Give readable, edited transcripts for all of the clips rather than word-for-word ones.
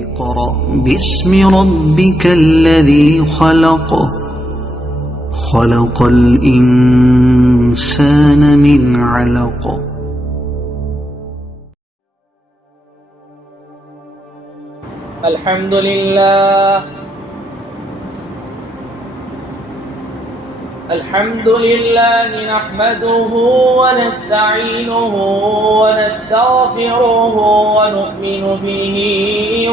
اقرأ باسم ربك الذي خلق خلق الإنسان من علق الحمد لله نحمده ونستعينه ونستغفره ونؤمن به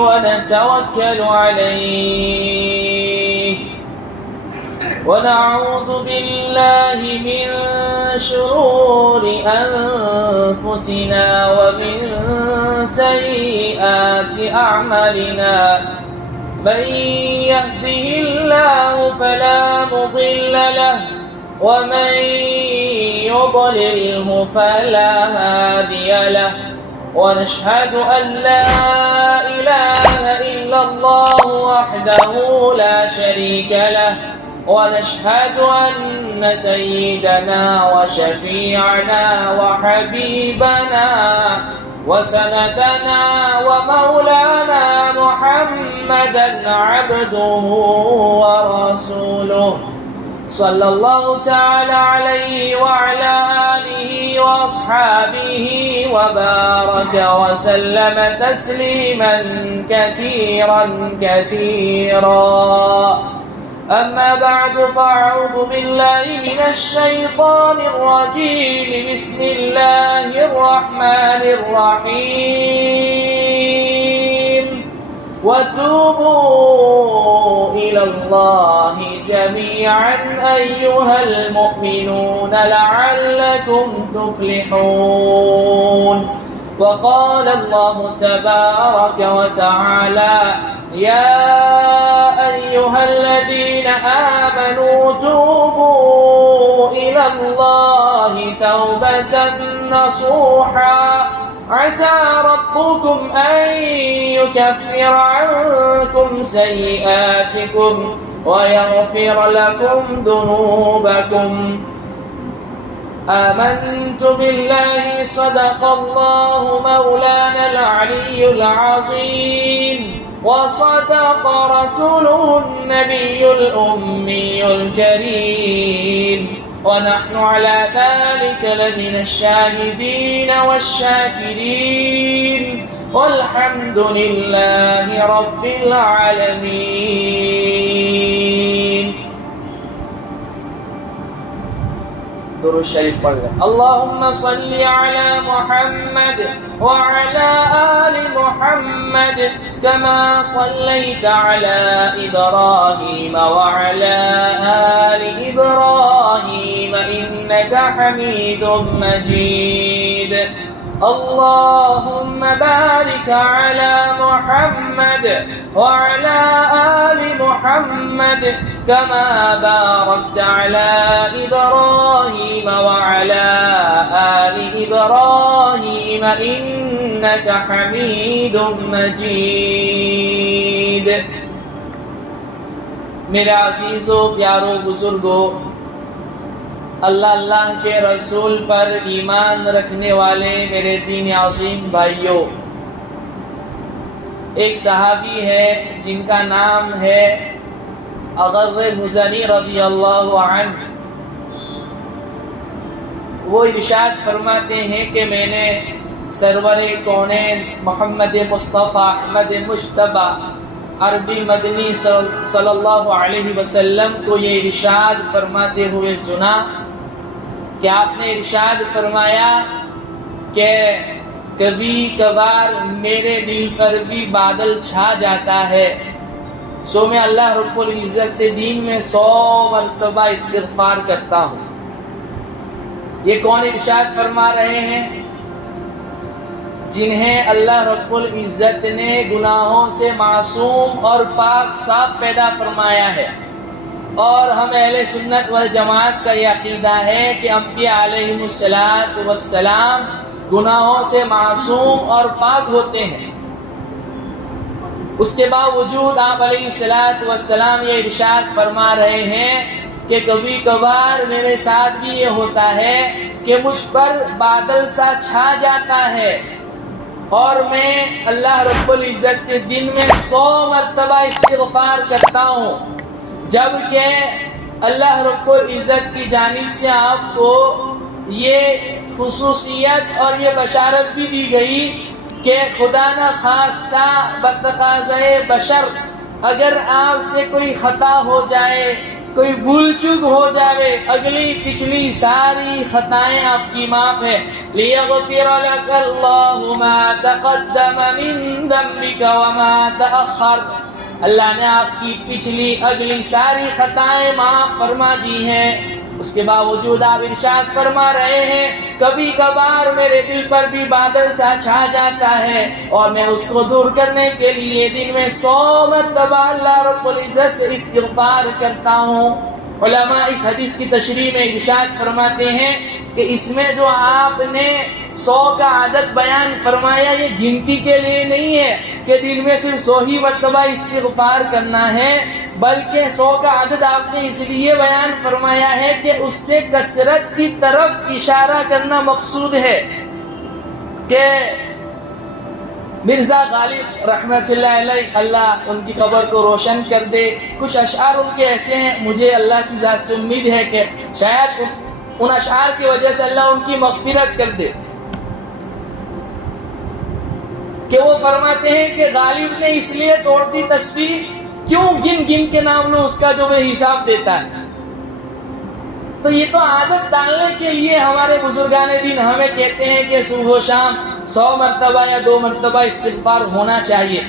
ونتوكل عليه ونعوذ بالله من شرور أنفسنا ومن سيئات أعمالنا من يهده الله فلا مضل له ومن يضلله فلا هادي له ونشهد أن لا إله إلا الله وحده لا شريك له ونشهد أن سيدنا وشفيعنا وحبيبنا وسندنا ومولانا محمدا عبده ورسوله صلى الله تعالى عليه وعلى آله وأصحابه وبارك وسلم تسليما كثيرا أما بعد فأعوذ بالله من الشيطان الرجيم بسم الله الرحمن الرحيم وتوبوا إلى الله جميعا أيها المؤمنون لعلكم تفلحون وقال الله تبارك وتعالى يا أيها الذين آمنوا توبوا إلى الله توبة نصوحا عسى ربكم أن يكفر عنكم سيئاتكم ويغفر لكم ذنوبكم آمنت بالله صدق الله مولانا العلي العظيم وصدق رسوله النبي الأمي الكريم ونحن على ذلك لمن الشاهدين والشاكرين والحمد لله رب العالمين. درود شریف پڑھ لیں. اللهم صل على محمد وعلى آل محمد كما صليت على إبراهيم وعلى آل إبراهيم إنك حميد مجيد. اللهم بارك على محمد وعلى آل محمد كما باركت على إبراهيم وعلى آل إبراهيم إنك حميد مجيد. میرے عزیزو پیارو بزرگو، اللہ کے رسول پر ایمان رکھنے والے میرے دین عظیم بھائیوں، ایک صحابی ہے جن کا نام ہے اغر مزنی رضی اللہ عنہ. وہ ارشاد فرماتے ہیں کہ میں نے سرور کونین محمد مصطفیٰ احمد مجتبی عربی مدنی صلی اللہ علیہ وسلم کو یہ ارشاد فرماتے ہوئے سنا کہ آپ نے ارشاد فرمایا کہ کبھی کبھار میرے دل پر بھی بادل چھا جاتا ہے، سو میں اللہ رب العزت سے دن میں 100 مرتبہ استغفار کرتا ہوں. یہ کون ارشاد فرما رہے ہیں؟ جنہیں اللہ رب العزت نے گناہوں سے معصوم اور پاک صاف پیدا فرمایا ہے. اور ہم اہل سنت والجماعت کا یہ عقیدہ ہے کہ انبیاء علیہم السلام گناہوں سے معصوم اور پاک ہوتے ہیں. اس کے باوجود آپ علیہ السلام یہ ارشاد فرما رہے ہیں کہ کبھی کبھار میرے ساتھ بھی یہ ہوتا ہے کہ مجھ پر بادل سا چھا جاتا ہے، اور میں اللہ رب العزت سے دن میں 100 مرتبہ استغفار کرتا ہوں، جبکہ اللہ رب العزت کی جانب سے آپ کو یہ خصوصیت اور یہ بشارت بھی دی گئی کہ خدا نہ خواستہ بتقاضۂ بشر اگر آپ سے کوئی خطا ہو جائے، کوئی بھول چوک ہو جائے، اگلی پچھلی ساری خطائیں آپ کی معاف ہے۔ لِيَغْفِرَ لَكَ اللَّهُ مَا تَقَدَّمَ مِن ذَنبِكَ وَمَا تَأَخَّرَ، اللہ نے آپ کی پچھلی اگلی ساری خطائیں معاف فرما دی ہیں۔ اس کے باوجود آپ ارشاد فرما رہے ہیں کبھی کبھار میرے دل پر بھی بادل سا چھا جاتا ہے اور میں اس کو دور کرنے کے لیے دن میں 100 مرتبہ اللہ رب العزت سے استغفار کرتا ہوں۔ علماء اس حدیث کی تشریح میں ارشاد فرماتے ہیں کہ اس میں جو آپ نے 100 کا عدد بیان فرمایا یہ گنتی کے لیے نہیں ہے کہ دن میں صرف 100 ہی مرتبہ استغفار کرنا ہے، بلکہ 100 کا عدد آپ نے اس لیے بیان فرمایا ہے کہ اس سے کثرت کی طرف اشارہ کرنا مقصود ہے کہ مرزا غالب رحمت اللہ علیہ اللہ ان کی قبر کو روشن کر دے، کچھ اشعار ان کے ایسے ہیں مجھے اللہ کی ذات سے امید ہے کہ شاید ان اشعار کی وجہ سے اللہ ان کی مغفرت کر دے، کہ وہ فرماتے ہیں کہ غالب نے اس لیے توڑ دی تسبیح کیوں گن گن کے نام نے اس کا جو بے حساب دیتا ہے۔ تو یہ تو عادت ڈالنے کے لیے ہمارے بزرگان دین ہمیں کہتے ہیں کہ صبح و شام 100 مرتبہ یا 2 مرتبہ استغفار ہونا چاہیے،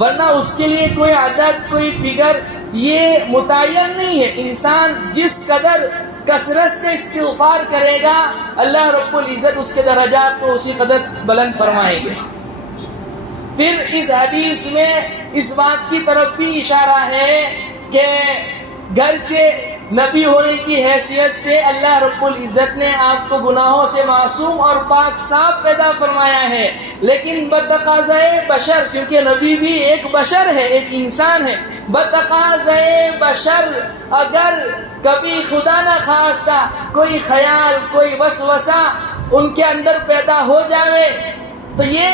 ورنہ اس کے لیے کوئی عدد کوئی فگر یہ متعین نہیں ہے۔ انسان جس قدر کثرت سے استغفار کرے گا اللہ رب العزت اس کے درجات کو اسی قدر بلند فرمائیں گے۔ پھر اس حدیث میں اس بات کی طرف بھی اشارہ ہے کہ گرچہ نبی ہونے کی حیثیت سے اللہ رب العزت نے آپ کو گناہوں سے معصوم اور پاک صاف پیدا فرمایا ہے، لیکن بتقاضۂ بشر، کیونکہ نبی بھی ایک بشر ہے، ایک انسان ہے، بتقاضۂ بشر اگر کبھی خدا نہ خواستہ کوئی خیال کوئی وسوسہ ان کے اندر پیدا ہو جائے تو یہ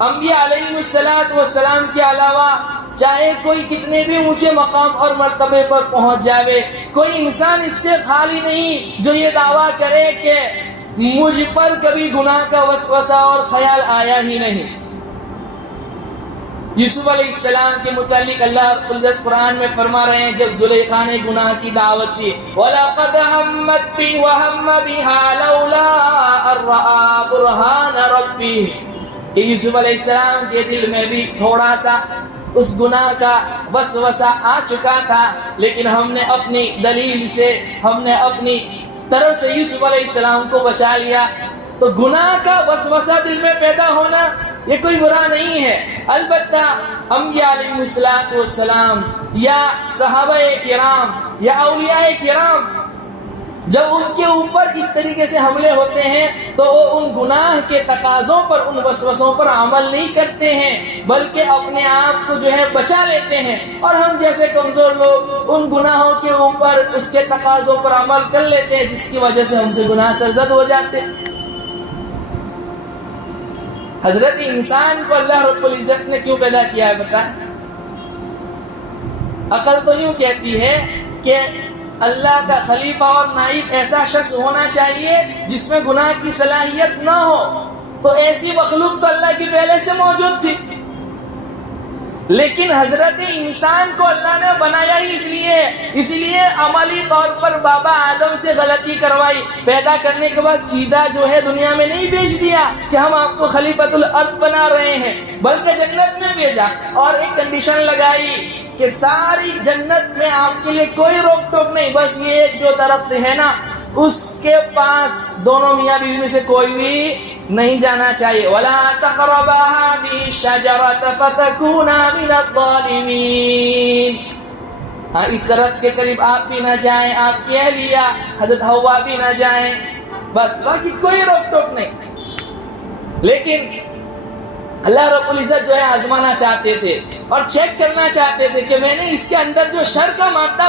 انبیاء علیہ السلام کے علاوہ چاہے کوئی کتنے بھی اونچے مقام اور مرتبے پر پہنچ جاوے، کوئی انسان اس سے خالی نہیں جو یہ دعویٰ کرے کہ مجھ پر کبھی گناہ کا وسوسہ اور خیال آیا ہی نہیں۔ یوسف علیہ السلام کے متعلق اللہ عزت قرآن میں فرما رہے ہیں جب زلیخا نے گناہ کی دعوت دی، وَلَقَدْ هَمَّتْ بِهِ وَهَمَّ بِهَا لَوْلَا أَن رَّأَىٰ بُرْهَانَ رَبِّهِ، کہ یوسف علیہ السلام کے دل میں بھی تھوڑا سا اس گناہ کا وسوسہ آ چکا تھا، لیکن ہم نے اپنی دلیل سے ہم نے اپنی طرف سے یوسف علیہ السلام کو بچا لیا۔ تو گناہ کا وسوسہ دل میں پیدا ہونا یہ کوئی برا نہیں ہے، البتہ انبیاء علیہ السلام یا صحابہ کرام یا اولیاء کرام جب ان کے اوپر اس طریقے سے حملے ہوتے ہیں تو وہ ان گناہ کے تقاضوں پر ان وسوسوں پر عمل نہیں کرتے ہیں، بلکہ اپنے آپ کو جو ہے بچا لیتے ہیں، اور ہم جیسے کمزور لوگ ان گناہوں کے اوپر اس کے تقاضوں پر عمل کر لیتے ہیں جس کی وجہ سے ہم سے گناہ سرزد ہو جاتے ہیں۔ حضرت انسان کو اللہ رب العزت نے کیوں پیدا کیا ہے بتائیں؟ عقل تو یوں کہتی ہے کہ اللہ کا خلیفہ اور نائب ایسا شخص ہونا چاہیے جس میں گناہ کی صلاحیت نہ ہو، تو ایسی مخلوق تو اللہ کی پہلے سے موجود تھی، لیکن حضرت انسان کو اللہ نے بنایا ہی اس لیے عملی طور پر بابا آدم سے غلطی کروائی، پیدا کرنے کے بعد سیدھا جو ہے دنیا میں نہیں بھیج دیا کہ ہم آپ کو خلیفۃ الارض بنا رہے ہیں، بلکہ جنت میں بھیجا اور ایک کنڈیشن لگائی کہ ساری جنت میں آپ کے لیے کوئی روک ٹوک نہیں، بس یہ ایک جو درخت ہے نا اس کے پاس دونوں میاں بیوی میں سے کوئی بھی نہیں جانا چاہیے، وَلَا تَقْرَبَا هَٰذِهِ الشَّجَرَةَ فَتَكُونَا مِنَ الظَّالِمِينَ، ہاں اس درخت کے قریب آپ بھی نہ جائیں، آپ کی اہلیہ حضرت حوا بھی نہ جائیں، بس باقی کوئی روک ٹوک نہیں۔ لیکن اللہ رب العزت جو ہے آزمانا چاہتے تھے اور چیک کرنا چاہتے تھے کہ میں نے اس کے اندر جو شر کا مادہ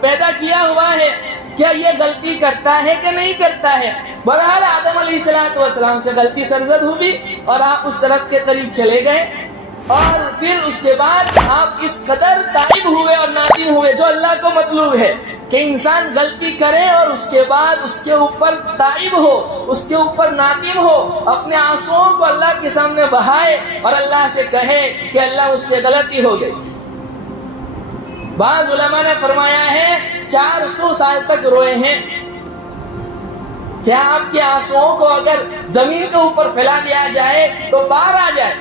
پیدا کیا ہوا ہے کیا یہ غلطی کرتا ہے کہ نہیں کرتا ہے؟ بہرحال آدم علیہ السلام سے غلطی سرزد ہوئی اور آپ اس درخت کے قریب چلے گئے، اور پھر اس کے بعد آپ اس قدر تائب ہوئے اور نادم ہوئے، جو اللہ کو مطلوب ہے کہ انسان غلطی کرے اور اس کے بعد اس کے اوپر تائب ہو، اس کے اوپر نادم ہو، اپنے آنسوؤں کو اللہ کے سامنے بہائے اور اللہ سے کہے کہ اللہ مجھ سے غلطی ہو گئی۔ بعض علماء نے فرمایا ہے 400 سال تک روئے ہیں۔ کیا آپ کے آنسوؤں کو اگر زمین کے اوپر پھیلا دیا جائے تو باہر آ جائے؟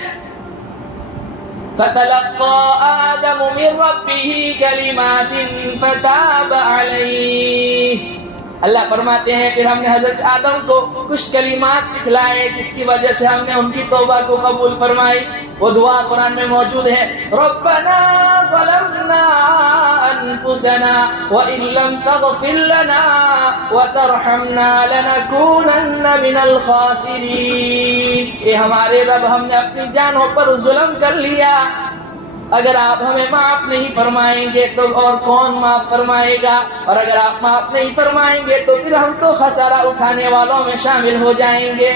فَتَلَقَّى آدَمُ مِن رَبِّهِ كَلِمَاتٍ فَتَابَ عَلَيْهِ۔ اللہ فرماتے ہیں پھر ہم نے حضرت آدم کو کچھ کلمات سکھلائے جس کی وجہ سے ہم نے ان کی توبہ کو قبول فرمائی۔ وہ دعا قرآن میں موجود ہے، ربنا ظلمنا انفسنا وان لم تغفر لنا وترحمنا لنكونن من الخاسرین۔ اے ہمارے رب، ہم نے اپنی جانوں پر ظلم کر لیا، اگر آپ ہمیں معاف نہیں فرمائیں گے تو اور کون معاف فرمائے گا، اور اگر آپ معاف نہیں فرمائیں گے تو پھر ہم تو خسارہ اٹھانے والوں میں شامل ہو جائیں گے۔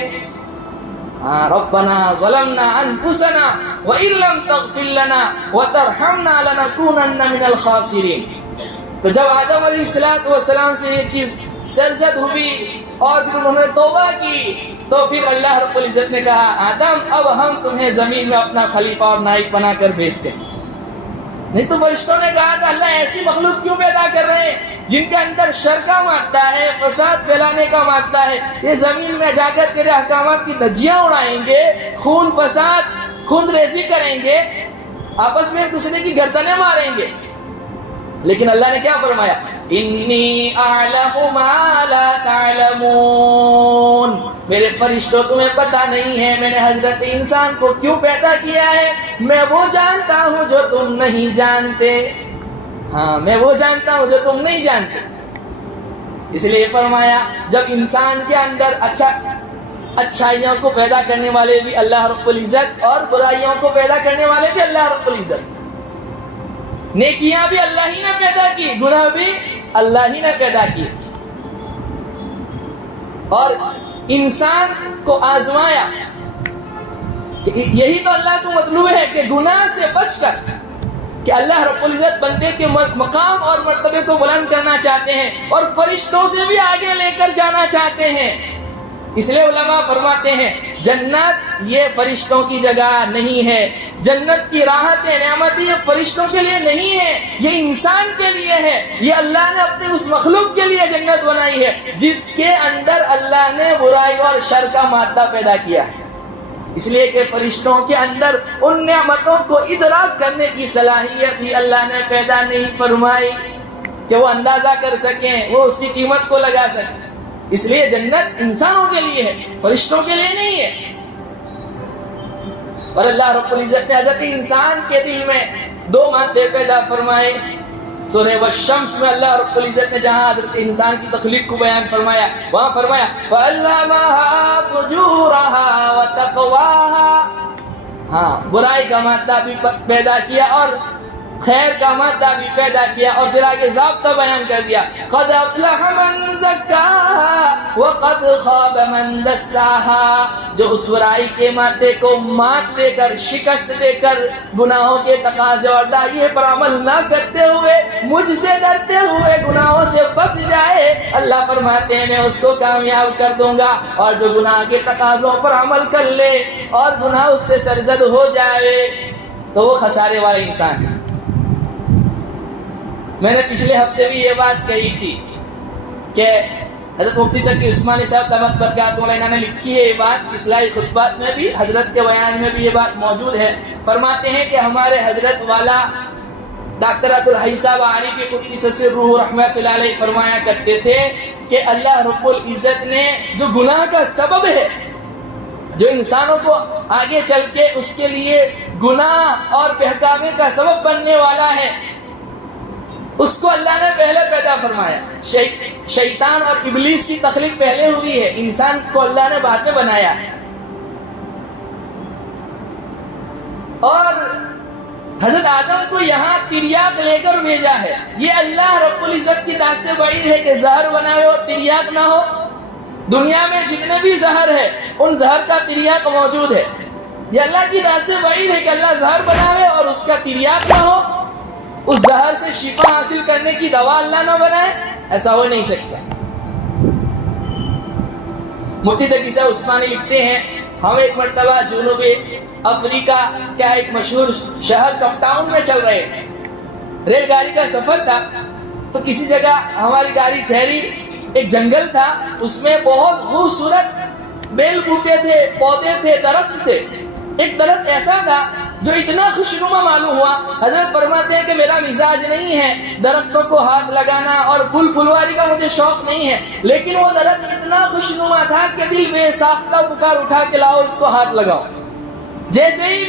ربنا ظلمنا انفسنا وان لم تغفر لنا وترحمنا لنكونن من الخاسرین۔ تو جب آدم علیہ السلام سے یہ چیز سرزد ہوئی اور پھر انہوں نے توبہ کی تو پھر اللہ رب العزت نے کہا آدم اب ہم تمہیں زمین میں اپنا خلیفہ اور نائب بنا کر بھیجتے ہیں۔ نہیں تو فرشتوں نے کہا کہ اللہ ایسی مخلوق کیوں پیدا کر رہے ہیں جن کے اندر شر کا مادہ ہے، فساد پھیلانے کا مادہ ہے، یہ زمین میں جا کر تیرے احکامات کی دھجیاں اڑائیں گے، خون فساد خون ریزی کریں گے، آپس میں ایک دوسرے کی گردنیں ماریں گے۔ لیکن اللہ نے کیا فرمایا، انی اعلم ما لا تعلمون، میرے فرشتوں تمہیں پتہ نہیں ہے میں نے حضرت انسان کو کیوں پیدا کیا ہے، میں وہ جانتا ہوں جو تم نہیں جانتے۔ ہاں، میں وہ جانتا ہوں جو تم نہیں جانتے۔ اس لیے فرمایا جب انسان کے اندر اچھائیوں کو پیدا کرنے والے بھی اللہ رب العزت اور برائیوں کو پیدا کرنے والے بھی اللہ رب العزت، نیکیاں بھی اللہ ہی نے پیدا کی، گناہ بھی اللہ ہی نے پیدا کیے، اور انسان کو آزمایا کہ یہی تو اللہ کو مطلوب ہے کہ گناہ سے بچ کر کہ اللہ رب العزت بندے کے مقام اور مرتبے کو بلند کرنا چاہتے ہیں اور فرشتوں سے بھی آگے لے کر جانا چاہتے ہیں۔ اس لیے علماء فرماتے ہیں جنت یہ فرشتوں کی جگہ نہیں ہے، جنت کی راحت نعمت یہ فرشتوں کے لیے نہیں ہے، یہ انسان کے لیے ہے۔ یہ اللہ نے اپنے اس مخلوق کے لیے جنت بنائی ہے جس کے اندر اللہ نے برائی اور شر کا مادہ پیدا کیا ہے، اس لیے کہ فرشتوں کے اندر ان نعمتوں کو ادراک کرنے کی صلاحیت ہی اللہ نے پیدا نہیں فرمائی کہ وہ اندازہ کر سکیں، وہ اس کی قیمت کو لگا سکیں۔ اس لیے جنت انسانوں کے لیے ہے، فرشتوں کے لیے نہیں ہے۔ اور اللہ رب العزت نے حضرت انسان کے دل میں 2 مادے پیدا فرمائے۔ سورہ والشمس میں اللہ رب العزت نے جہاں حضرت انسان کی تخلیق کو بیان فرمایا وہاں فرمایا وَأَلْهَمَهَا فُجُورَهَا وَتَقْوَاهَا، ہاں برائی کا مادہ بھی پیدا کیا اور خیر کا مادہ بھی پیدا کیا، اور پھر آگے ضابطہ بیان کر دیا قَدْ أَفْلَحَ مَنْ زَكَّاهَا وَقَدْ خَابَ مَنْ دَسَّاهَا، جو اس برائی کے مادے کو مات دے کر شکست دے کر گناہوں کے تقاضے اور داغیے پر عمل نہ کرتے ہوئے مجھ سے ڈرتے ہوئے گناہوں سے بچ جائے، اللہ فرماتے ہیں میں اس کو کامیاب کر دوں گا، اور جو گناہ کے تقاضوں پر عمل کر لے اور گناہ اس سے سرزد ہو جائے تو وہ خسارے والے انسان ہے۔ میں نے پچھلے ہفتے بھی یہ بات کہی تھی کہ حضرت مفتی تقی عثمانی صاحب دامت برکاتہ انہوں نے لکھی ہے یہ بات، اصلاحی خطبات میں بھی حضرت کے بیان میں بھی یہ بات موجود ہے۔ فرماتے ہیں کہ ہمارے حضرت والا ڈاکٹر عبدالحی صاحب عارفی قدس روح رحمت اللہ علیہ فرمایا کرتے تھے کہ اللہ رب العزت نے جو گناہ کا سبب ہے، جو انسانوں کو آگے چل کے اس کے لیے گناہ اور بہکاوے کا سبب بننے والا ہے، اس کو اللہ نے پہلے پیدا فرمایا۔ شیطان اور ابلیس کی تخلیق پہلے ہوئی ہے، انسان کو اللہ نے بعد میں بنایا ہے۔ اور حضرت آدم کو یہاں تریاک لے کر بھیجا ہے. یہ اللہ رب العزت کی ذات سے بعید ہے کہ زہر بنائے اور تریاک نہ ہو. دنیا میں جتنے بھی زہر ہے ان زہر کا تریاک موجود ہے. یہ اللہ کی ذات سے بعید ہے کہ اللہ زہر بنائے اور اس کا تریاک نہ ہو. اس زہر سے شفا حاصل کرنے کی دوا اللہ نہ بنائے، ایسا ہو نہیں سکتا. مفتی تقی صاحب عثمانی لکھتے ہیں ہم ایک مرتبہ جنوبی افریقہ کا ایک مشہور شہر کپ ٹاؤن میں چل رہے تھے. ریل گاڑی کا سفر تھا تو کسی جگہ ہماری گاڑی ٹھہری. ایک جنگل تھا، اس میں بہت خوبصورت بیل بوٹے تھے، پودے تھے، درخت تھے. ایک درخت ایسا تھا جو اتنا خوشنما معلوم ہوا. حضرت فرماتے ہیں کہ میرا مزاج نہیں ہے درختوں کو ہاتھ لگانا اور پھول پھلواری کا مجھے شوق نہیں ہے، لیکن وہ درخت اتنا خوشنما تھا کہ دل بے ساختہ پکار اٹھا کے لاؤ اس کو ہاتھ لگاؤ. جیسے ہی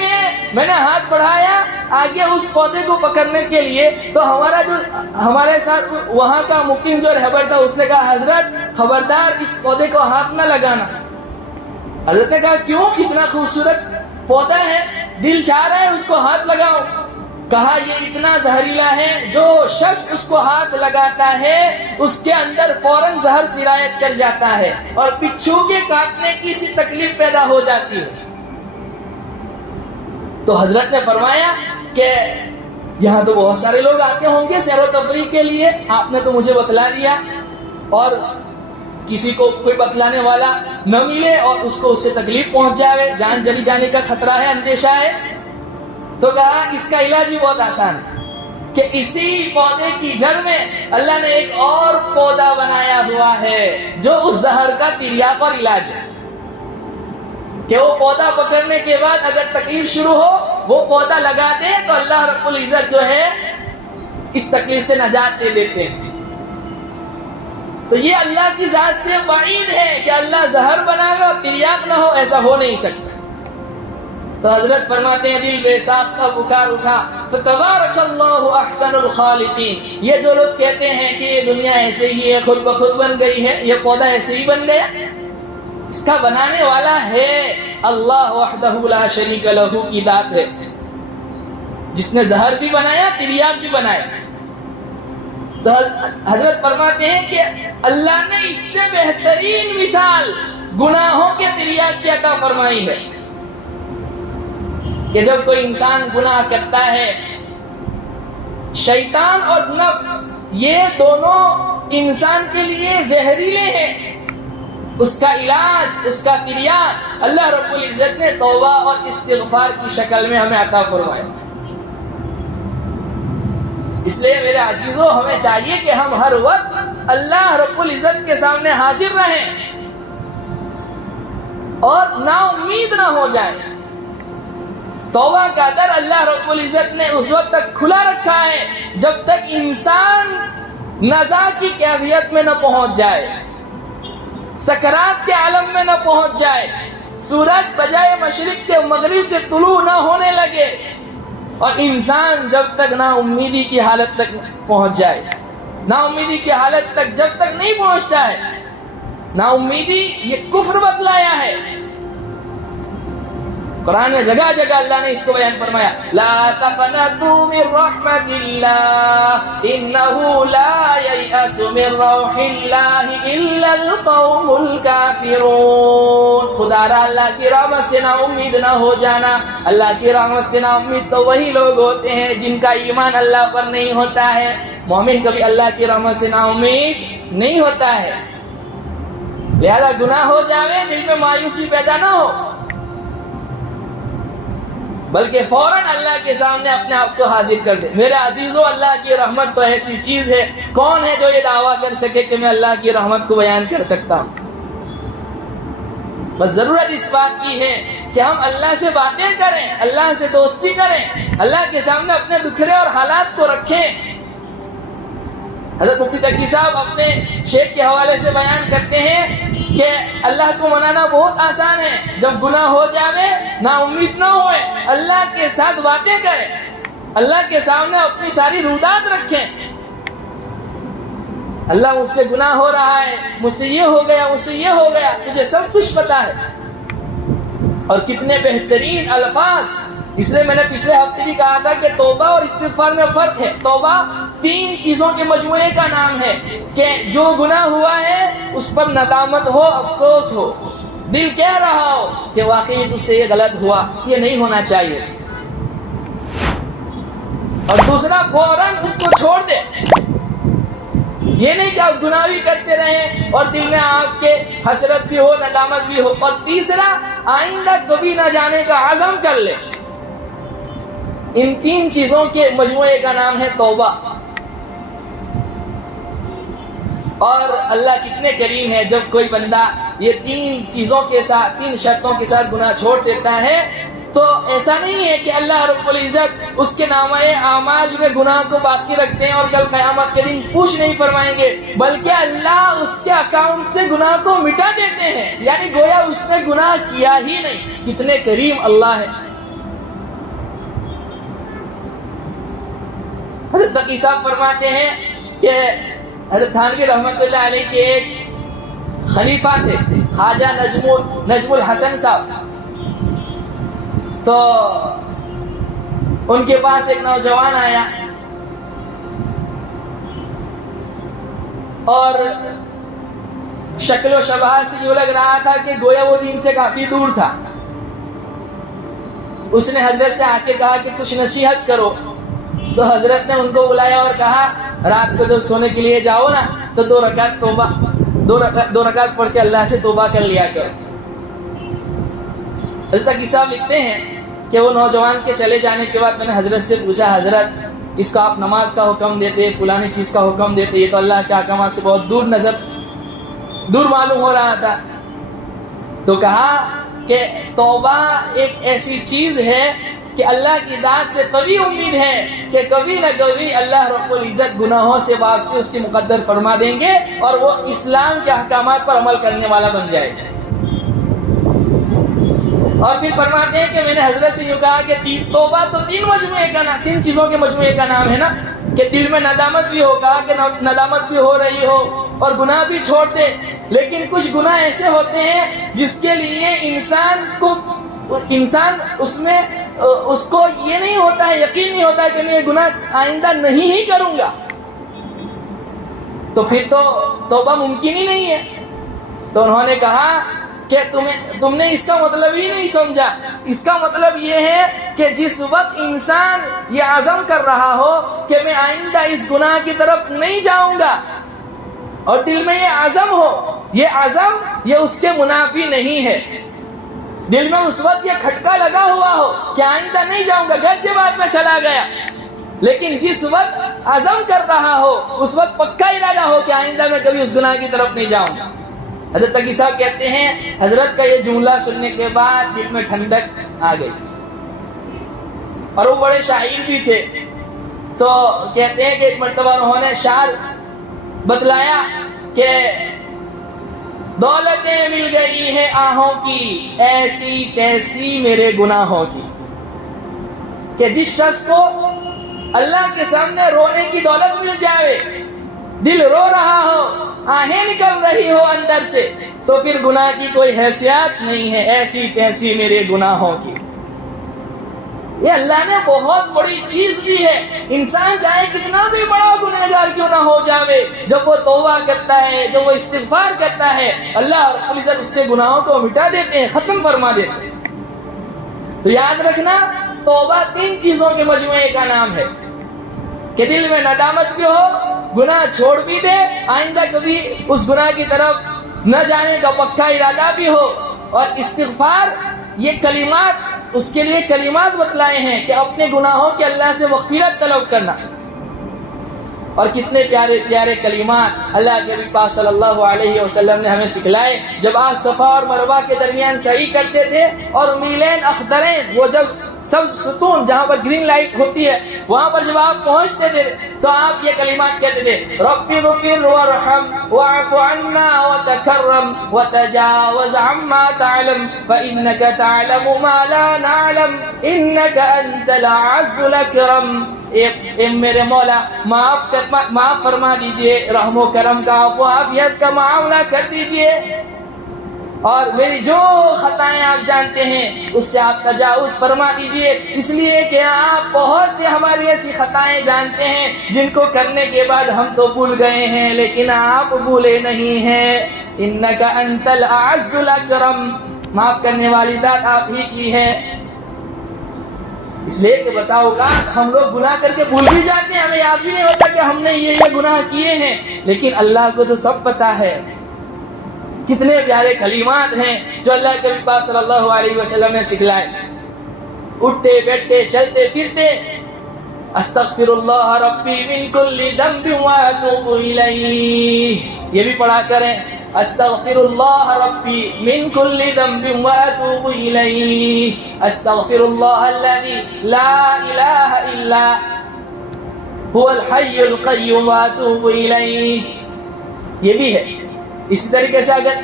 میں نے ہاتھ بڑھایا آگے اس پودے کو پکڑنے کے لیے تو ہمارے ساتھ وہاں کا مقیم جو رہبر تھا اس نے کہا حضرت خبردار اس پودے کو ہاتھ نہ لگانا. حضرت نے کہا کیوں؟ اتنا خوبصورت پودا ہے، دل چاہ رہا ہے اس کو ہاتھ لگاؤ. کہا یہ اتنا زہریلا ہے جو شخص اس کو ہاتھ لگاتا ہے اس کے اندر فوراً زہر سرایت کر جاتا ہے اور بچھو کے کاٹنے کی سی تکلیف پیدا ہو جاتی ہے. تو حضرت نے فرمایا کہ یہاں تو بہت سارے لوگ آتے ہوں گے سیر و تفریح کے لیے، آپ نے تو مجھے بتلا دیا اور کسی کو کوئی بتلانے والا نہ ملے اور اس کو اس سے تکلیف پہنچ جائے، جان چلی جانے کا خطرہ ہے، اندیشہ ہے. تو کہا اس کا علاج بھی بہت آسان ہے کہ اسی پودے کی جڑ میں اللہ نے ایک اور پودا بنایا ہوا ہے جو اس زہر کا تریاک اور علاج ہے کہ وہ پودا پکڑنے کے بعد اگر تکلیف شروع ہو وہ پودا لگا دے تو اللہ رب العزت جو ہے اس تکلیف سے نجات دے دیتے ہیں. تو یہ اللہ کی ذات سے بعید ہے کہ اللہ زہر بنائے اور تریاک نہ ہو، ایسا ہو نہیں سکتا. تو حضرت فرماتے ہیں دل بے ساختہ پکار اٹھا فتبارک اللہ احسن الخالقین. یہ جو لوگ کہتے ہیں کہ یہ دنیا ایسے ہی ہے، خود بخود بن گئی ہے، یہ پودا ایسے ہی بن گیا، اس کا بنانے والا ہے اللہ وحدہ لا شریک لہ کی ذات ہے جس نے زہر بھی بنایا تریاک بھی بنایا. تو حضرت فرماتے ہیں کہ اللہ نے اس سے بہترین مثال گناہوں کے تریاک کی عطا فرمائی ہے کہ جب کوئی انسان گناہ کرتا ہے، شیطان اور نفس یہ دونوں انسان کے لیے زہریلے ہیں. اس کا علاج، اس کا تریاک اللہ رب العزت نے توبہ اور استغفار کی شکل میں ہمیں عطا فرمایا. اس لیے میرے عزیزو ہمیں چاہیے کہ ہم ہر وقت اللہ رب العزت کے سامنے حاضر رہیں اور نا امید نہ ہو جائیں. توبہ کا در اللہ رب العزت نے اس وقت تک کھلا رکھا ہے جب تک انسان نزا کی کیفیت میں نہ پہنچ جائے، سکرات کے عالم میں نہ پہنچ جائے، سورج بجائے مشرق کے مغرب سے طلوع نہ ہونے لگے اور انسان جب تک نا امیدی کی حالت تک پہنچ جائے. نا امیدی کی حالت تک جب تک نہیں پہنچتا ہے، نا امیدی یہ کفر بتلایا ہے. قرآن میں جگہ جگہ اللہ نے اس کو بیان فرمایا لا تقنطوا من رحمت اللہ انہ لا ییأس من روح اللہ الا القوم الکافرون. خدا را اللہ کی رحمت سے نا امید نہ ہو جانا. اللہ کی رحمت سے نا امید تو وہی لوگ ہوتے ہیں جن کا ایمان اللہ پر نہیں ہوتا ہے. مومن کبھی اللہ کی رحمت سے نا امید نہیں ہوتا ہے. لہذا گناہ ہو جاوے دل میں مایوسی پیدا نہ ہو بلکہ فوراً اللہ کے سامنے اپنے آپ کو حاضر کر دے. میرے عزیزو اللہ کی رحمت تو ایسی چیز ہے، کون ہے جو یہ دعویٰ کر سکے کہ میں اللہ کی رحمت کو بیان کر سکتا ہوں؟ بس ضرورت اس بات کی ہے کہ ہم اللہ سے باتیں کریں، اللہ سے دوستی کریں، اللہ کے سامنے اپنے دکھرے اور حالات کو رکھیں. حضرت مفتی تقی صاحب اپنے شیخ کے حوالے سے بیان کرتے ہیں کہ اللہ کو منانا بہت آسان ہے. جب گناہ ہو جاوے نا امید نہ ہوئے، اللہ کے ساتھ باتیں کریں، اللہ کے سامنے اپنی ساری رودات رکھیں. اللہ مجھ سے گناہ ہو رہا ہے، مجھ سے یہ ہو گیا، مجھ سے یہ ہو گیا، تجھے سب کچھ پتا ہے. اور کتنے بہترین الفاظ اس لیے میں نے پچھلے ہفتے بھی کہا تھا کہ توبہ اور استغفار میں فرق ہے. توبہ 3 چیزوں کے مجموعے کا نام ہے کہ جو گناہ ہوا ہے اس پر ندامت ہو, افسوس ہو, دل کہہ رہا ہو کہ واقعی تجھ سے یہ غلط ہوا, یہ نہیں ہونا چاہیے, اور دوسرا فوراً اس کو چھوڑ دے. یہ نہیں کہ آپ گناہ بھی کرتے رہیں اور دل میں آپ کے حسرت بھی ہو, ندامت بھی ہو. اور تیسرا, آئندہ کبھی نہ جانے کا عزم کر لے. ان 3 چیزوں کے مجموعے کا نام ہے توبہ. اور اللہ کتنے کریم ہے, جب کوئی بندہ یہ 3 چیزوں کے ساتھ, 3 شرطوں کے ساتھ گناہ چھوڑ دیتا ہے تو ایسا نہیں ہے کہ اللہ رب العزت اس کے نامہ اعمال میں گناہ کو باقی رکھتے ہیں اور کل قیامت کے دن پوچھ نہیں فرمائیں گے, بلکہ اللہ اس کے اکاؤنٹ سے گناہ کو مٹا دیتے ہیں, یعنی گویا اس نے گناہ کیا ہی نہیں. کتنے کریم اللہ ہے. حضرت تقی صاحب فرماتے ہیں کہ حضرت تھانوی رحمۃ اللہ علیہ کے ایک خلیفہ تھے, خواجہ نجم الحسن صاحب. تو ان کے پاس ایک نوجوان آیا اور شکل و شباہ سے یوں لگ رہا تھا کہ گویا وہ دین سے کافی دور تھا. اس نے حضرت سے آ کے کہا کہ کچھ نصیحت کرو. تو حضرت نے ان کو بلایا اور کہا رات کو جب سونے کے لیے جاؤ نا تو 2 رکعت توبہ, 2 رکعت پڑھ کے اللہ سے توبہ کر لیا کرو. حضرت تقی صاحب لکھتے ہیں کہ وہ نوجوان کے چلے جانے کے بعد میں نے حضرت سے پوچھا, حضرت اس کا آپ نماز کا حکم دیتے, فلانی چیز کا حکم دیتے, یہ تو اللہ کے احکامات سے بہت دور معلوم ہو رہا تھا. تو کہا کہ توبہ ایک ایسی چیز ہے کہ اللہ کی ذات سے قوی امید ہے کہ کبھی نہ کبھی اللہ رب العزت گناہوں سے واپسی اس کی مقدر فرما دیں گے اور وہ اسلام کے احکامات پر عمل کرنے والا بن جائے گا. اور پھر فرماتے ہیں کہ میں نے حضرت سے یوں کہا کہ توبہ تو 3 چیزوں کے مجموعے کا نام ہے نا, کہ دل میں ندامت بھی ہو, کہا کہ ندامت بھی ہو رہی ہو اور گناہ بھی چھوڑ دے. لیکن کچھ گناہ ایسے ہوتے ہیں جس کے لیے انسان اس کو یہ نہیں ہوتا ہے, یقین نہیں ہوتا ہے کہ میں یہ گناہ آئندہ نہیں ہی کروں گا, تو پھر تو توبہ ممکن ہی نہیں ہے. تو انہوں نے کہا کہ تم نے اس کا مطلب ہی نہیں سمجھا. اس کا مطلب یہ ہے کہ جس وقت انسان یہ عزم کر رہا ہو کہ میں آئندہ اس گناہ کی طرف نہیں جاؤں گا, اور دل میں یہ عزم ہو, یہ عزم یہ اس کے منافی نہیں ہے. دل میں اس وقت یہ کھٹکا لگا ہوا ہو کہ آئندہ نہیں جاؤں گا, گرچہ بعد میں چلا گیا, لیکن جس وقت عزم کر رہا ہو اس وقت پکا ارادہ ہو کہ آئندہ میں کبھی اس گناہ کی طرف نہیں جاؤں گا. حضرت تقی صاحب کہتے ہیں حضرت کا یہ جملہ سننے کے بعد دل میں ٹھنڈک آ گئی, اور وہ بڑے شاعر بھی تھے. تو کہتے ہیں کہ ایک مرتبہ انہوں نے شعر بتلایا کہ دولتیں مل گئی ہیں آہوں کی, ایسی کیسی میرے گناہوں کی. کہ جس شخص کو اللہ کے سامنے رونے کی دولت مل جائے, دل رو رہا ہو, آہیں نکل رہی ہو اندر سے, تو پھر گناہ کی کوئی حیثیت نہیں ہے, ایسی کیسی میرے گناہوں کی. یہ اللہ نے بہت بڑی چیز دی ہے. انسان چاہے کتنا بھی بڑا گنہگار کیوں نہ ہو جاوے, جب وہ توبہ کرتا ہے, جب وہ استغفار کرتا ہے, اللہ رب العزت اس کے گناہوں کو مٹا دیتے ہیں, ختم فرما دیتے ہیں. تو یاد رکھنا, توبہ 3 چیزوں کے مجموعے کا نام ہے کہ دل میں ندامت بھی ہو, گناہ چھوڑ بھی دے, آئندہ کبھی اس گناہ کی طرف نہ جانے کا پکا ارادہ بھی ہو. اور استغفار یہ کلمات, اس کے لیے کلمات بتلائے ہیں کہ اپنے گناہوں کے اللہ سے مغفرت طلب کرنا. اور کتنے پیارے پیارے کلمات اللہ کے نبی پاک صلی اللہ علیہ وسلم نے ہمیں سکھلائے. جب آپ صفا اور مروہ کے درمیان سعی کرتے تھے اور میلین اخضرین, وہ جب سبز ستون جہاں پر گرین لائٹ ہوتی ہے وہاں پر جب آپ پہنچتے تھے تو آپ یہ کلمات کہتے تھے, رب اغفر وارحم واعف عنا وتکرم وتجاوز عما تعلم فإنك تعلم ما لا نعلم إنك أنت الأعز الأكرم. اے میرے مولا معاف فرما دیجئے, رحم و کرم کا, عفو عافیت کا معاملہ کر دیجئے. اور میری جو خطائیں آپ جانتے ہیں اس سے آپ تجاوز فرما دیجئے، اس لیے کہ آپ بہت سی ہماری ایسی خطائیں جانتے ہیں جن کو کرنے کے بعد ہم تو بھول گئے ہیں، لیکن آپ بھولے نہیں ہیں۔ انک انت الاعز الاکرم، معاف کرنے والی ذات آپ ہی کی ہے۔ اس لیے کہ بسا اوقات ہم لوگ گناہ کر کے بھول بھی جاتے ہیں، ہمیں یاد بھی نہیں ہوتا کہ ہم نے یہ گناہ کیے ہیں، لیکن اللہ کو تو سب پتا ہے۔ کتنے پیارے کلمات ہیں جو اللہ کے نبی پاک صلی اللہ علیہ وسلم نے سکھلائے، اٹھتے بیٹھتے چلتے پھرتے، استغفر اللہ ربی من کل ذنب واتوب الیہ، یہ بھی پڑھا کریں، استغفر اللہ ربی من کل ذنب واتوب الیہ، استغفر اللہ الذی لا الہ الا هو الحی القیوم واتوب الیہ، یہ بھی ہے۔ اسی طریقے سے اگر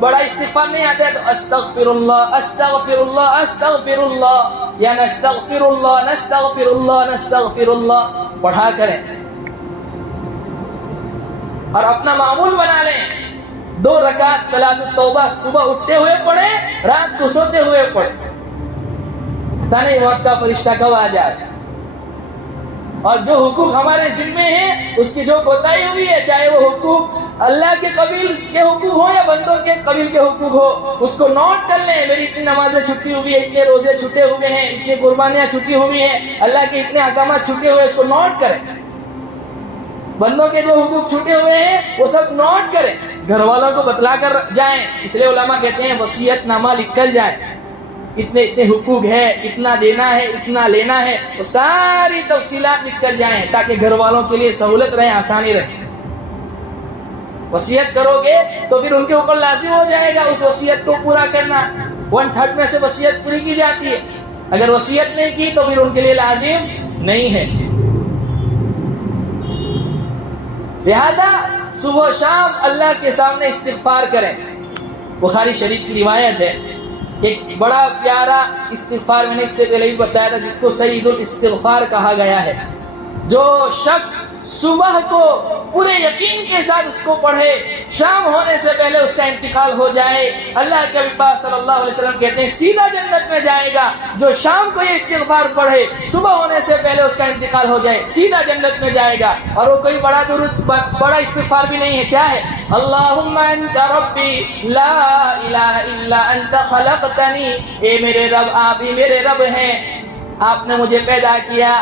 بڑا استغفار نہیں آتا ہے تو استغفر اللہ استغفر اللہ استغفر اللہ، یا نستغفر اللہ نستغفر اللہ نستغفر اللہ پڑھا کریں، اور اپنا معمول بنا لیں۔ 2 رکعت صلاۃ التوبہ صبح اٹھتے ہوئے پڑھیں، رات کو سوتے ہوئے پڑھیں، پتہ نہیں موت کا فرشتہ کب آ جائے۔ اور جو حقوق ہمارے ذمے ہیں اس کی جو کوتاہی ہوئی ہے، چاہے وہ حقوق اللہ کے قبیل کے حقوق ہو یا بندوں کے قبیل کے حقوق ہو، اس کو نوٹ کر لیں۔ میری اتنی نمازیں چھٹی ہوئی ہے، اتنے روزے چھٹے ہوئے ہیں، اتنی قربانیاں چھٹی ہوئی ہیں، اللہ کے اتنے احکامات چھٹے ہوئے ہیں، اس کو نوٹ کریں۔ بندوں کے جو حقوق چھوٹے ہوئے ہیں وہ سب نوٹ کریں، گھر والوں کو بتلا کر جائیں۔ اس لیے علماء کہتے ہیں وصیت نامہ لکھ کر جائیں، اتنے اتنے حقوق ہے، اتنا دینا ہے، اتنا لینا ہے، وہ ساری تفصیلات لکھ کر جائیں تاکہ گھر والوں کے لیے سہولت رہے، آسانی رہے۔ وصیت کرو گے تو پھر ان کے اوپر لازم ہو جائے گا اس وصیت کو پورا کرنا۔ 1/3 میں سے وصیت پوری کی جاتی ہے، اگر وصیت نہیں کی تو پھر ان کے لیے لازم نہیں ہے۔ لہذا صبح و شام اللہ کے سامنے استغفار کریں۔ بخاری شریف کی روایت ہے، ایک بڑا پیارا استغفار میں نے اس سے پہلے بھی بتایا تھا، جس کو سید الاستغفار کہا گیا ہے۔ جو شخص صبح کو پورے یقین کے ساتھ اس کو پڑھے، شام ہونے سے پہلے اس کا انتقال ہو جائے، اللہ کے نبی پاک صلی اللہ علیہ وسلم کہتے ہیں سیدھا جنت میں جائے گا۔ جو شام کو یہ استغفار پڑھے، صبح ہونے سے پہلے اس کا انتقال ہو جائے، سیدھا جنت میں جائے گا۔ اور وہ کوئی بڑا استغفار بھی نہیں ہے، کیا ہے؟ اللہم انت ربی لا الہ الا انت خلقتنی، اے میرے رب آپ ہی میرے رب ہیں، آپ نے مجھے پیدا کیا،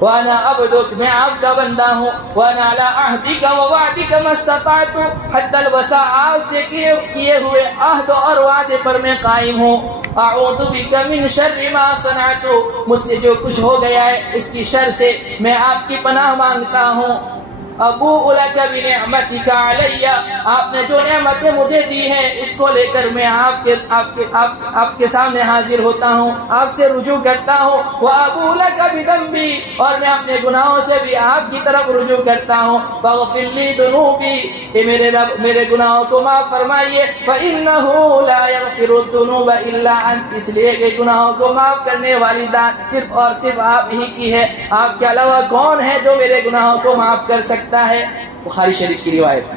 وانا عبدک، میں آپ کا بندہ ہوں، وانا علی عہدک ووعدک ما استطعت، حد الوسع، آپ سے کیے ہوئے عہد اور وعدے پر میں قائم ہوں۔ اعوذ بک من شر ما صنعت، مجھ سے جو کچھ ہو گیا ہے اس کی شر سے میں آپ کی پناہ مانگتا ہوں۔ ابوء لک بنعمتک علی، آپ نے جو نعمتیں مجھے دی ہیں اس کو لے کر میں آپ کے سامنے حاضر ہوتا ہوں، آپ سے رجوع کرتا ہوں۔ وابوء لک بذنبی، اور میں اپنے گناہوں سے بھی آپ کی طرف رجوع کرتا ہوں۔ فاغفر لی ذنوبی، اے میرے رب میرے گناہوں کو معاف فرمائیے۔ فانہ لا یغفر الذنوب الا انت، اس لیے کہ گناہوں کو معاف کرنے والی ذات صرف اور صرف آپ ہی کی ہے، آپ کے علاوہ کون ہے جو میرے گناہوں کو معاف کر سکتا ہے؟ بخاری شریف کی روایت۔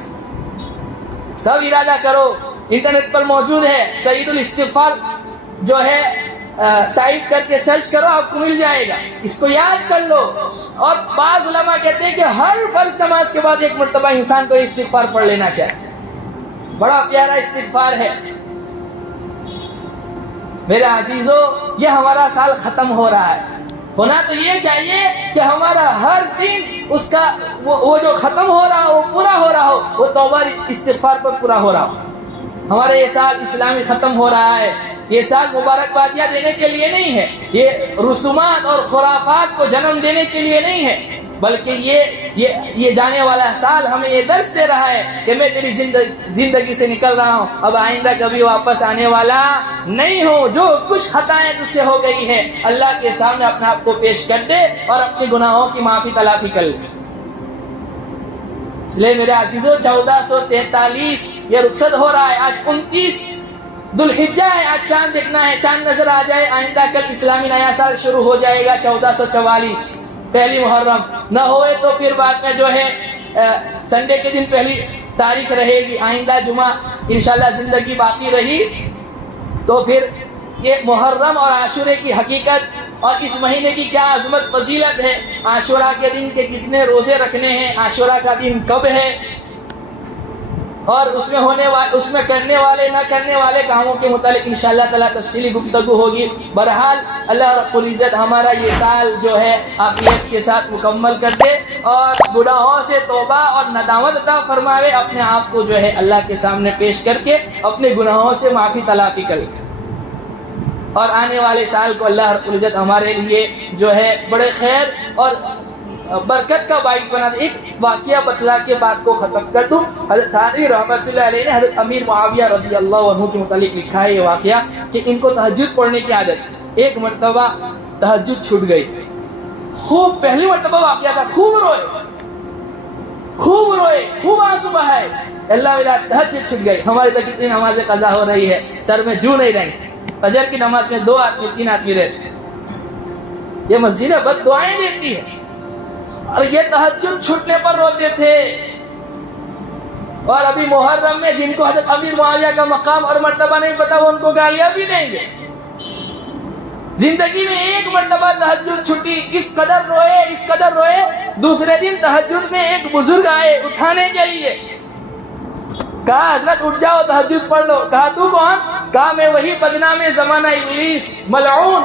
سب ارادہ کرو، انٹرنیٹ پر موجود ہے، سید الاستغفار جو ہے ٹائپ کر کے سرچ کرو، آپ کو مل جائے گا، اس کو یاد کر لو۔ اور بعض علماء کہتے ہیں کہ ہر فرض نماز کے بعد ایک مرتبہ انسان کو استغفار پڑھ لینا چاہیے، بڑا پیارا استغفار ہے۔ میرے عزیزو، یہ ہمارا سال ختم ہو رہا ہے، ہونا تو یہ چاہیے کہ ہمارا ہر دن اس کا وہ جو ختم ہو رہا ہو، پورا ہو رہا ہو، وہ توبہ استغفار پر پورا ہو رہا ہو۔ ہمارا یہ سال اسلامی ختم ہو رہا ہے، یہ سال مبارکبادیاں دینے کے لیے نہیں ہے، یہ رسومات اور خرافات کو جنم دینے کے لیے نہیں ہے، بلکہ یہ جانے والا سال ہمیں یہ درس دے رہا ہے کہ میں تیری زندگی سے نکل رہا ہوں، اب آئندہ کبھی واپس آنے والا نہیں ہوں۔ جو کچھ خطائیں تجھ سے ہو گئی ہیں اللہ کے سامنے اپنے آپ کو پیش کر دے اور اپنے گناہوں کی معافی تلافی کر لے۔ اس لیے میرے عزیزو، 1443 یہ رخصت ہو رہا ہے، آج 29 ذوالحجہ ہے، آج چاند دیکھنا ہے، چاند نظر آ جائے آئندہ کل اسلامی نیا سال شروع ہو جائے گا 1444 پہلی محرم، نہ ہوئے تو پھر بعد میں جو ہے سنڈے کے دن پہلی تاریخ رہے گی، آئندہ جمعہ انشاءاللہ زندگی باقی رہی تو پھر یہ محرم اور عاشورے کی حقیقت اور اس مہینے کی کیا عظمت فضیلت ہے، عاشورہ کے دن کے کتنے روزے رکھنے ہیں، عاشورہ کا دن کب ہے، اور اس میں کرنے والے نہ کرنے والے کاموں کے متعلق انشاءاللہ تعالیٰ تفصیلی گفتگو ہوگی۔ بہرحال اللہ رب العزت ہمارا یہ سال جو ہے عافیت کے ساتھ مکمل کر دے اور گناہوں سے توبہ اور ندامت عطا فرماوے، اپنے آپ کو جو ہے اللہ کے سامنے پیش کر کے اپنے گناہوں سے معافی تلافی کرے، اور آنے والے سال کو اللہ رب العزت ہمارے لیے جو ہے بڑے خیر اور برکت کا باعث بنا دے۔ ایک واقعہ بتلا کے بات کو ختم کر دوں۔ حضرت تھانوی رحمۃ اللہ علیہ نے حضرت امیر معاویہ رضی اللہ عنہ کے متعلق لکھا ہے یہ واقعہ کہ ان کو تہجد پڑھنے کی عادت تھی۔ ایک مرتبہ تہجد چھوٹ گئی، خوب پہلی مرتبہ واقعہ تھا، خوب روئے خوب آنسو بہائے، اللہ ولا تہجد چھوٹ گئی، ہماری تو کتنی نمازیں قضا ہو رہی ہے، سر میں جو نہیں رہی، فجر کی نماز میں 2 آدمی 3 آدمی رہتے، یہ مسجد بد دعائیں دیتی ہے، اور یہ تہجد چھٹنے پر روتے تھے۔ اور ابھی محرم میں جن کو حضرت امیر معاویہ کا مقام اور مرتبہ نہیں پتا وہ ان کو گالیاں بھی دیں گے۔ زندگی میں ایک مرتبہ تہجد چھٹی، اس قدر روئے، دوسرے دن تہجد میں ایک بزرگ آئے اٹھانے کے لیے، کہا حضرت اٹھ جاؤ تہجد پڑھ لو۔ کہا تو کون؟ کہا میں وہی بدنام زمانہ ابلیس ملعون۔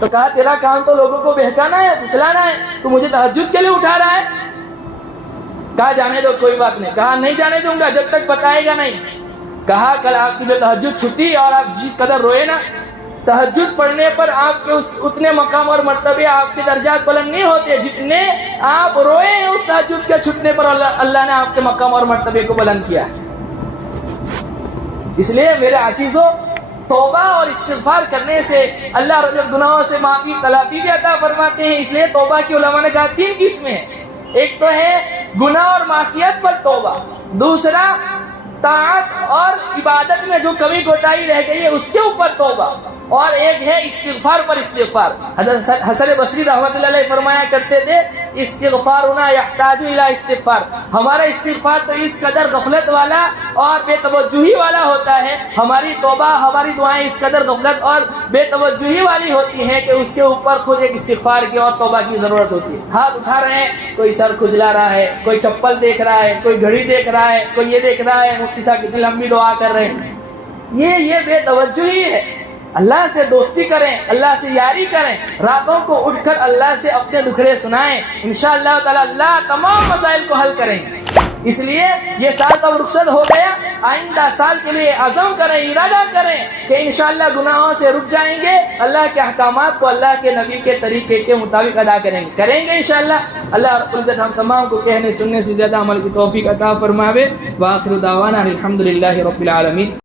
تو کہا تیرا کام تو لوگوں کو بہکانا ہے، پھسلانا ہے، تو مجھے تہجد کے لیے اٹھا رہا ہے؟ کہا جانے دو کوئی بات نہیں۔ کہا نہیں جانے دوں گا جب تک بتائے گا نہیں۔ کہا کل آپ کی جو تہجد چھٹی اور آپ جس قدر روئے نا، تہجد پڑھنے پر آپ کے اتنے مقام اور مرتبے، آپ کے درجات بلند نہیں ہوتے جتنے آپ روئے ہیں اس تہجد کے چھٹنے پر، اللہ نے آپ کے مقام اور مرتبے کو بلند کیا ہے۔ اس لیے میرے عزیزوں، توبہ اور استغفار کرنے سے اللہ رب گناہوں سے معافی تلافی بھی عطا فرماتے ہیں۔ اس لیے توبہ کی علماء نے کہا 3 قسمیں ہیں، ایک تو ہے گناہ اور معصیت پر توبہ، دوسرا طاعت اور عبادت میں جو کمی کوتاہی رہ گئی ہے اس کے اوپر توبہ، اور ایک ہے استغفار پر استغفار۔ حضرت حسن بصری رحمۃ اللہ علیہ فرمایا کرتے تھے استغفارنا یحتاج الی استغفار، ہمارا استغفار تو اس قدر غفلت والا اور بے توجہی والا ہوتا ہے، ہماری توبہ ہماری دعائیں اس قدر غفلت اور بے توجہی والی ہوتی ہیں کہ اس کے اوپر خود ایک استغفار کی اور توبہ کی ضرورت ہوتی ہے۔ ہاتھ اٹھا رہے ہیں، کوئی سر کھجلا رہا ہے، کوئی چپل دیکھ رہا ہے، کوئی گھڑی دیکھ رہا ہے، کوئی یہ دیکھ رہا ہے مفتی صاحب کتنی لمبی دعا کر رہے ہیں، یہ بے توجہی ہے۔ اللہ سے دوستی کریں، اللہ سے یاری کریں، راتوں کو اٹھ کر اللہ سے اپنے دکھڑے سنائیں، انشاءاللہ تعالی اللہ تمام مسائل کو حل کریں گے۔ اس لیے یہ سال تو رخصت ہو گیا، آئندہ سال کے لیے عزم کریں، ارادہ کریں کہ انشاءاللہ گناہوں سے رک جائیں گے، اللہ کے احکامات کو اللہ کے نبی کے طریقے کے مطابق ادا کریں گے انشاءاللہ۔ اللہ رب العزت ہم تمام کو کہنے سننے سے زیادہ عمل کی توفیق عطا فرماوے۔ وآخر دعوانا الحمدللہ رب العالمین۔